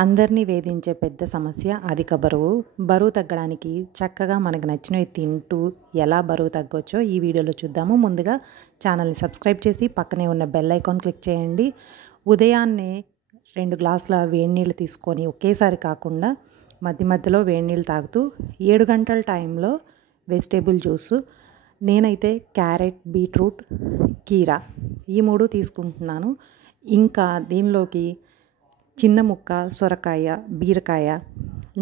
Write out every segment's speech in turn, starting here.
అందరినీ వేధించే పెద్ద సమస్య అధిక బరువు. బరువు తగ్గడానికి చక్కగా మనకు నచ్చినవి తింటూ ఎలా బరువు తగ్గొచ్చో ఈ వీడియోలో చూద్దాము. ముందుగా ఛానల్ని సబ్స్క్రైబ్ చేసి పక్కనే ఉన్న బెల్ ఐకాన్ క్లిక్ చేయండి. ఉదయాన్నే 2 గ్లాసుల వేడి నీళ్ళు తీసుకొని ఒకేసారి కాకుండా మధ్య మధ్యలో వేడి నీళ్ళు తాగుతూ 7 గంటల టైంలో వెజిటేబుల్ జ్యూసు, నేనైతే క్యారెట్, బీట్రూట్, కీరా ఈ 3 తీసుకుంటున్నాను. ఇంకా దీనిలోకి చిన్న ముక్క సొరకాయ, బీరకాయ,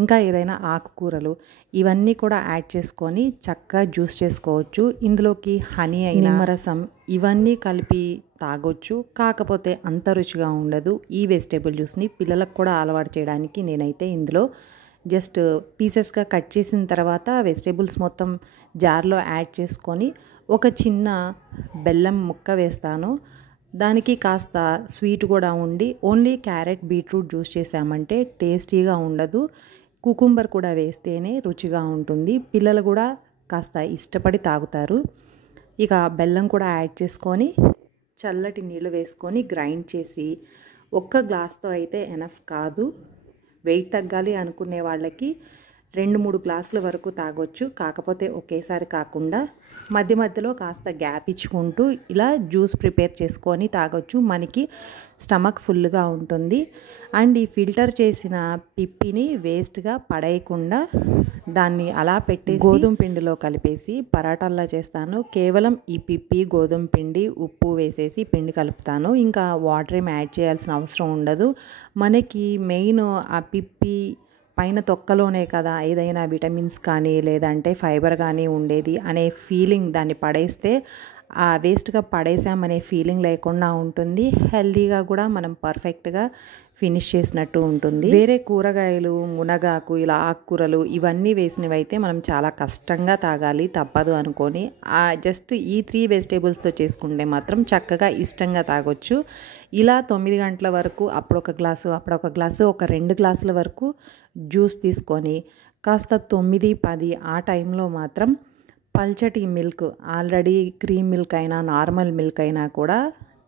ఇంకా ఏదైనా ఆకుకూరలు ఇవన్నీ కూడా యాడ్ చేసుకొని చక్కగా జ్యూస్ చేసుకోవచ్చు. ఇందులోకి హనీ అయినా నిమ్మరసం ఇవన్నీ కలిపి తాగొచ్చు. కాకపోతే అంత రుచిగా ఉండదు. ఈ వెజిటేబుల్ జ్యూస్ని పిల్లలకు కూడా అలవాటు చేయడానికి నేనైతే ఇందులో జస్ట్ పీసెస్గా కట్ చేసిన తర్వాత వెజిటేబుల్స్ మొత్తం జార్లో యాడ్ చేసుకొని ఒక చిన్న బెల్లం ముక్క వేస్తాను. దానికి కాస్త స్వీట్ కూడా ఉండి ఓన్లీ క్యారెట్, బీట్రూట్ జ్యూస్ చేసామంటే టేస్టీగా ఉండదు. కుకుంబర్ కూడా వేస్తేనే రుచిగా ఉంటుంది. పిల్లలు కూడా కాస్త ఇష్టపడి తాగుతారు. ఇక బెల్లం కూడా యాడ్ చేసుకొని చల్లటి నీళ్ళు వేసుకొని గ్రైండ్ చేసి, ఒక్క గ్లాస్తో అయితే ఎనఫ్ కాదు. వెయిట్ తగ్గాలి అనుకునే వాళ్ళకి 2-3 గ్లాసుల వరకు తాగొచ్చు. కాకపోతే ఒకేసారి కాకుండా మధ్య మధ్యలో కాస్త గ్యాప్ ఇచ్చుకుంటూ ఇలా జ్యూస్ ప్రిపేర్ చేసుకొని తాగొచ్చు. మనకి స్టమక్ ఫుల్గా ఉంటుంది. అండ్ ఈ ఫిల్టర్ చేసిన పిప్పిని వేస్ట్గా పడేయకుండా దాన్ని అలా పెట్టేసి గోధుమ పిండిలో కలిపేసి పరాటాల్లా చేస్తాను. కేవలం ఈ పిప్పి, గోధుమ పిండి, ఉప్పు వేసేసి పిండి కలుపుతాను. ఇంకా వాటర్ ఏం యాడ్ చేయాల్సిన అవసరం ఉండదు. మనకి మెయిన్ ఆ పిప్పి పైన తొక్కలోనే కదా ఏదైనా విటమిన్స్ కానీ లేదంటే ఫైబర్ కానీ ఉండేది అనే ఫీలింగ్, దాన్ని పడేస్తే ఆ వేస్ట్గా పడేసామనే ఫీలింగ్ లేకుండా ఉంటుంది. హెల్తీగా కూడా మనం పర్ఫెక్ట్గా ఫినిష్ చేసినట్టు ఉంటుంది. వేరే కూరగాయలు, మునగాకు, ఇలా ఆకుకూరలు ఇవన్నీ వేసినవి అయితే మనం చాలా కష్టంగా తాగాలి, తప్పదు అనుకొని జస్ట్ ఈ 3 వెజిటేబుల్స్తో చేసుకుంటే మాత్రం చక్కగా ఇష్టంగా తాగొచ్చు. ఇలా 9 గంటల వరకు అప్పుడొక గ్లాసు, అప్పుడొక గ్లాసు, ఒక 2 గ్లాసుల వరకు జ్యూస్ తీసుకొని కాస్త 9-10 ఆ టైంలో మాత్రం పల్చటి మిల్క్, ఆల్రెడీ క్రీమ్ మిల్క్ అయినా నార్మల్ మిల్క్ అయినా కూడా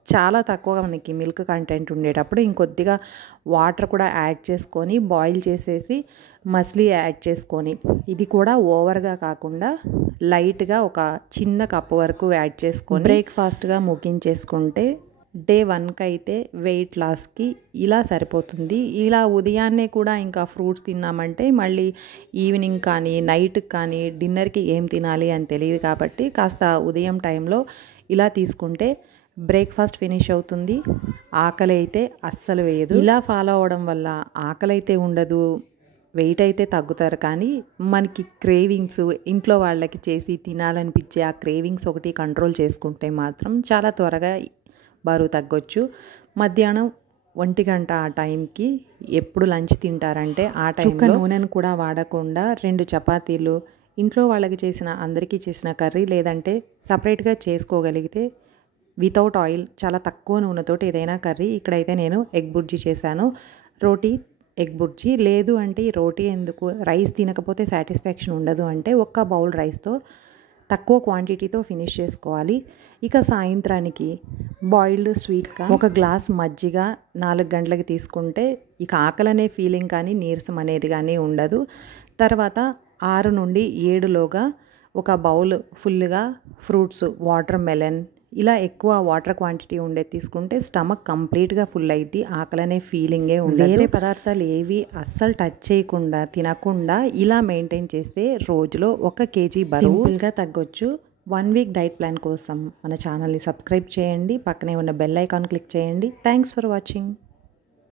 చాలా తక్కువగా మనకి మిల్క్ కంటెంట్ ఉండేటప్పుడు ఇంకొద్దిగా వాటర్ కూడా యాడ్ చేసుకొని బాయిల్ చేసేసి మసిలి యాడ్ చేసుకొని, ఇది కూడా ఓవర్గా కాకుండా లైట్గా ఒక చిన్న కప్పు వరకు యాడ్ చేసుకొని బ్రేక్ఫాస్ట్గా ముగించేసుకుంటే డే 1కి అయితే వెయిట్ లాస్కి ఇలా సరిపోతుంది. ఇలా ఉదయాన్నే కూడా ఇంకా ఫ్రూట్స్ తిన్నామంటే మళ్ళీ ఈవినింగ్ కానీ నైట్కి కానీ డిన్నర్కి ఏం తినాలి అని తెలియదు. కాబట్టి కాస్త ఉదయం టైంలో ఇలా తీసుకుంటే బ్రేక్ఫాస్ట్ ఫినిష్ అవుతుంది. ఆకలి అయితే అస్సలు వేయదు. ఇలా ఫాలో అవడం వల్ల ఆకలి అయితే ఉండదు, వెయిట్ అయితే తగ్గుతారు. కానీ మనకి క్రేవింగ్స్, ఇంట్లో వాళ్ళకి చేసి తినాలనిపించే ఆ క్రేవింగ్స్ ఒకటి కంట్రోల్ చేసుకుంటే మాత్రం చాలా త్వరగా బరువు తగ్గొచ్చు. మధ్యాహ్నం 1 గంట ఆ టైంకి ఎప్పుడు లంచ్ తింటారంటే ఆ టైంలో నూనెను కూడా వాడకుండా 2 చపాతీలు, ఇంట్లో వాళ్ళకి చేసిన అందరికీ చేసిన కర్రీ లేదంటే సపరేట్గా చేసుకోగలిగితే వితౌట్ ఆయిల్ చాలా తక్కువ నూనెతోటి ఏదైనా కర్రీ, ఇక్కడైతే నేను ఎగ్ బుర్జీ చేశాను. రోటీ, ఎగ్ బుర్జీ. లేదు అంటే ఈ రోటీ ఎందుకు, రైస్ తినకపోతే సాటిస్ఫాక్షన్ ఉండదు అంటే ఒక్క బౌల్ రైస్తో తక్కువ క్వాంటిటీతో ఫినిష్ చేసుకోవాలి. ఇక సాయంత్రానికి బాయిల్డ్ స్వీట్గా ఒక గ్లాస్ మజ్జిగ 4 గంటలకి తీసుకుంటే ఇక ఆకలనే ఫీలింగ్ కానీ నీరసం అనేది కానీ ఉండదు. తర్వాత 6 నుండి 7లోగా ఒక బౌల్ ఫుల్గా ఫ్రూట్స్, వాటర్ మెలన్, ఇలా ఎక్కువ వాటర్ క్వాంటిటీ ఉండేది తీసుకుంటే స్టమక్ కంప్లీట్గా ఫుల్ అయింది. ఆకలనే ఫీలింగే ఉండదు. వేరే పదార్థాలు ఏవి అస్సలు టచ్ చేయకుండా తినకుండా ఇలా మెయింటైన్ చేస్తే రోజులో 1 kg బరువు సింపుల్గా తగ్గొచ్చు. 1 వీక్ డైట్ ప్లాన్ కోసం మన ఛానల్ని సబ్స్క్రైబ్ చేయండి. పక్కనే ఉన్న బెల్ ఐకాన్ క్లిక్ చేయండి. Thanks for watching.